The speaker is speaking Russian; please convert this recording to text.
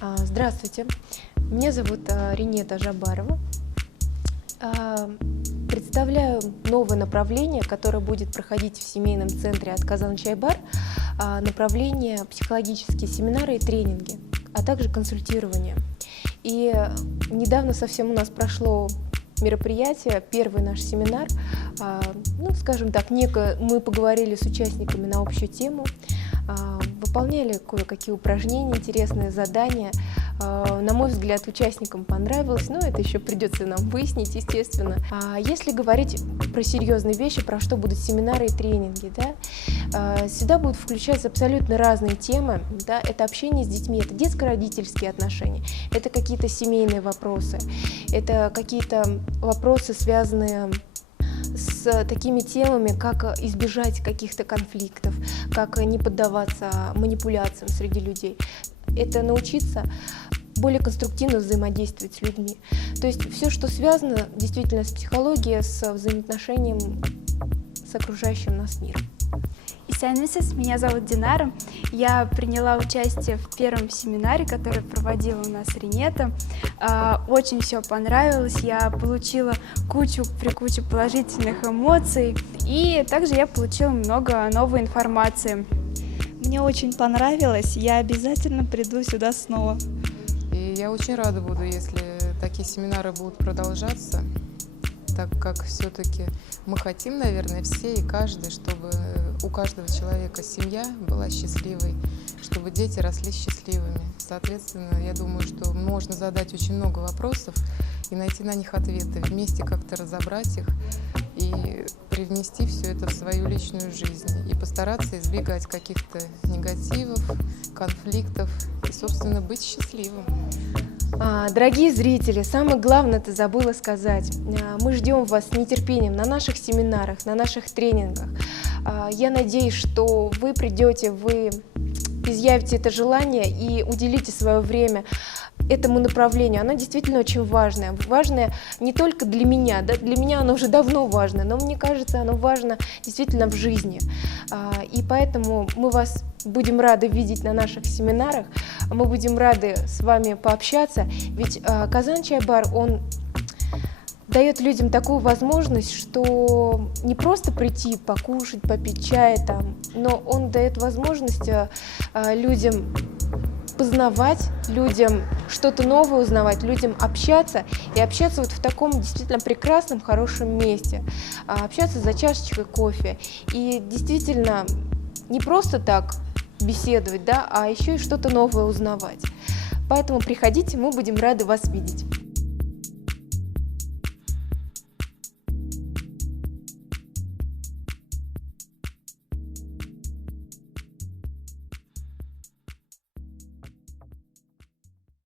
Здравствуйте, меня зовут Ринета Жабарова. Представляю новое направление, которое будет проходить в семейном центре от Казан-Чай-Бар, направление психологические семинары и тренинги, а также консультирование. И недавно совсем у нас прошло мероприятие, первый наш семинар. Скажем так, мы поговорили с участниками на общую тему, выполняли кое-какие упражнения, интересные задания. На мой взгляд, участникам понравилось, но это еще придется нам выяснить, естественно. Если говорить про серьезные вещи, про что будут семинары и тренинги, сюда будут включаться абсолютно разные темы. Это общение с детьми, это детско-родительские отношения, это какие-то семейные вопросы, это какие-то вопросы, связанные с такими темами, как избежать каких-то конфликтов, как не поддаваться манипуляциям среди людей. Это научиться более конструктивно взаимодействовать с людьми. То есть все, что связано действительно с психологией, с взаимоотношением с окружающим нас миром. Меня зовут Динара. Я приняла участие в первом семинаре, который проводила у нас Ринета. Очень все понравилось. Я получила кучу положительных эмоций. И также я получила много новой информации. Мне очень понравилось. Я обязательно приду сюда снова. И я очень рада буду, если такие семинары будут продолжаться, так как все-таки мы хотим, наверное, все и каждый, чтобы у каждого человека семья была счастливой, чтобы дети росли счастливыми. Соответственно, я думаю, что можно задать очень много вопросов и найти на них ответы, вместе как-то разобрать их и привнести все это в свою личную жизнь и постараться избегать каких-то негативов, конфликтов и, собственно, быть счастливым. Дорогие зрители, самое главное ты забыла сказать. Мы ждем вас с нетерпением на наших семинарах, на наших тренингах. Я надеюсь, что вы придете, вы изъявите это желание и уделите свое время этому направлению. Оно действительно очень важное. Важное не только для меня, для меня оно уже давно важно, но мне кажется, оно важно действительно в жизни. И поэтому мы вас будем рады видеть на наших семинарах, мы будем рады с вами пообщаться, ведь Казан-Чай-Бар, он дает людям такую возможность, что не просто прийти, покушать, попить чай, но он дает возможность людям познавать, людям что-то новое узнавать, людям общаться, и общаться вот в таком действительно прекрасном, хорошем месте, общаться за чашечкой кофе, и действительно не просто так беседовать, а еще и что-то новое узнавать. Поэтому приходите, мы будем рады вас видеть.